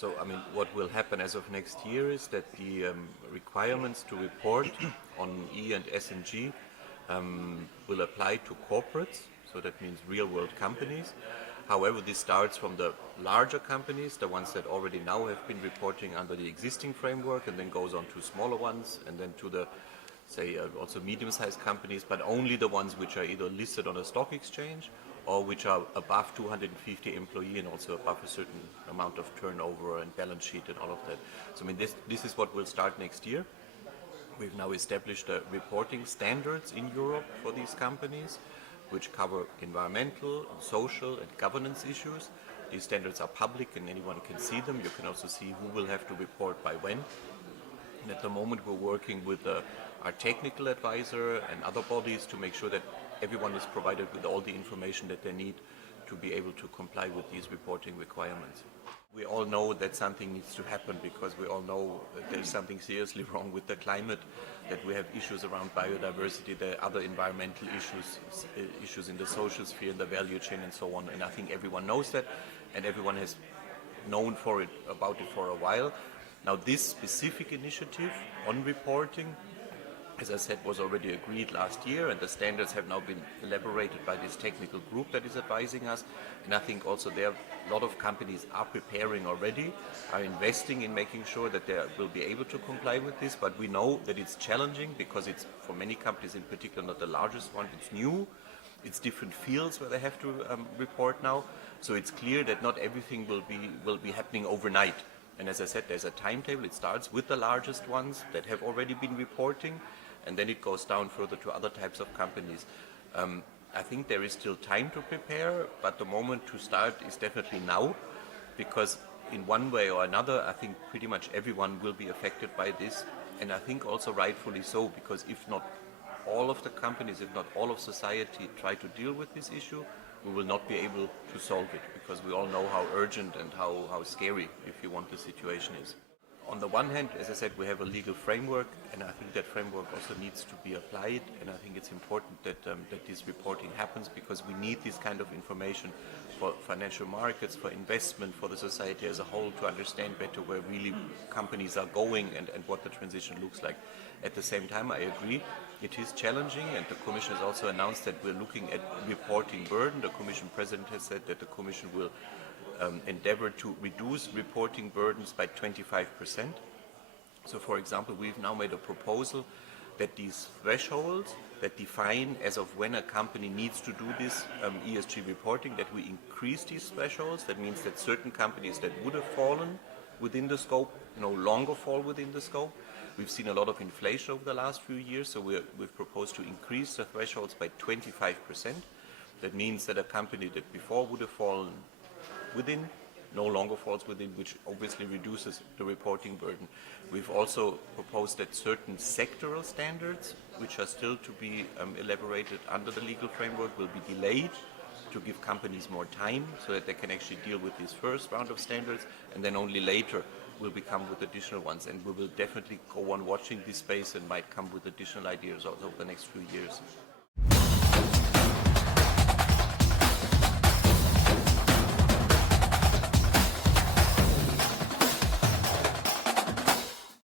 So, I mean, what will happen as of next year is that the requirements to report on E and S and G will apply to corporates, so that means real-world companies. However, this starts from the larger companies, the ones that already now have been reporting under the existing framework, and then goes on to smaller ones, and then to the, say, also medium-sized companies, but only the ones which are either listed on a stock exchange or which are above 250 employees and also above a certain amount of turnover and balance sheet and all of that. So, I mean, this is what will start next year. We've now established reporting standards in Europe for these companies, which cover environmental, social, and governance issues. These standards are public and anyone can see them. You can also see who will have to report by when. And at the moment we're working with our technical advisor and other bodies to make sure that everyone is provided with all the information that they need to be able to comply with these reporting requirements. We all know that something needs to happen because we all know that there's something seriously wrong with the climate, that we have issues around biodiversity, there are other environmental issues in the social sphere, in the value chain and so on. And I think everyone knows that and everyone has known about it for a while. Now this specific initiative on reporting, as I said, was already agreed last year, and the standards have now been elaborated by this technical group that is advising us. And I think also there a lot of companies are preparing already, are investing in making sure that they will be able to comply with this. But we know that it's challenging because it's, for many companies in particular, not the largest one. It's new. It's different fields where they have to report now. So it's clear that not everything will be happening overnight. And as I said, there's a timetable. It starts with the largest ones that have already been reporting, and then it goes down further to other types of companies. I think there is still time to prepare, but the moment to start is definitely now, because in one way or another, I think pretty much everyone will be affected by this, and I think also rightfully so, because if not all of the companies, if not all of society try to deal with this issue, we will not be able to solve it, because we all know how urgent and how scary, if you want, the situation is. On the one hand, as I said, we have a legal framework, and I think that framework also needs to be applied, and I think it's important that this reporting happens, because we need this kind of information for financial markets, for investment, for the society as a whole, to understand better where really companies are going and what the transition looks like. At the same time, I agree, it is challenging, and the Commission has also announced that we're looking at reporting burden. The Commission President has said that the Commission will endeavor to reduce reporting burdens by 25%. So, for example, we've now made a proposal that these thresholds that define as of when a company needs to do this ESG reporting, that we increase these thresholds. That means that certain companies that would have fallen within the scope no longer fall within the scope. We've seen a lot of inflation over the last few years, so we've proposed to increase the thresholds by 25%. That means that a company that before would have fallen within no longer falls within, which obviously reduces the reporting burden. We've also proposed that certain sectoral standards, which are still to be elaborated under the legal framework, will be delayed to give companies more time so that they can actually deal with this first round of standards, and then only later will become with additional ones. And we will definitely go on watching this space and might come with additional ideas over the next few years.